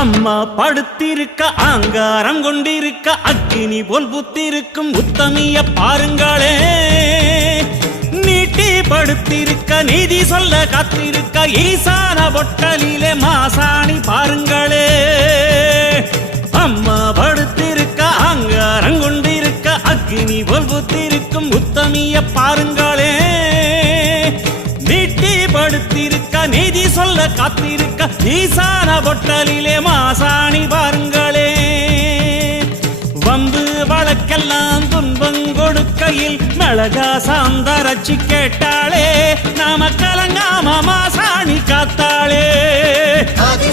அம்மா படுத்திருக்க ஆங்காரம் கொண்டிருக்க அக்கினி போல் புத்திருக்கும் உத்தமிய பாருங்களே. நீட்டி படுத்திருக்க நீதி சொல்ல காத்திருக்க ஈசான பொட்டலிலே மாசாணி பாருங்களே. அம்மா படுத்திருக்க ஆங்காரம் கொண்டிருக்க அக்கினி போல் புத்திருக்கும் உத்தமிய பாருங்களே. நீட்டி படுத்திருக்க நீதி சொல்ல காத்திருக்க ஈசான பொட்டலிலே மாசாணி பாருங்களே. வம்பு வழக்கெல்லாம் துன்பம் கொடுக்கையில் மிளகா சாந்தரச்சி கேட்டாளே. நாம கலங்காம மாசாணி காத்தாளே.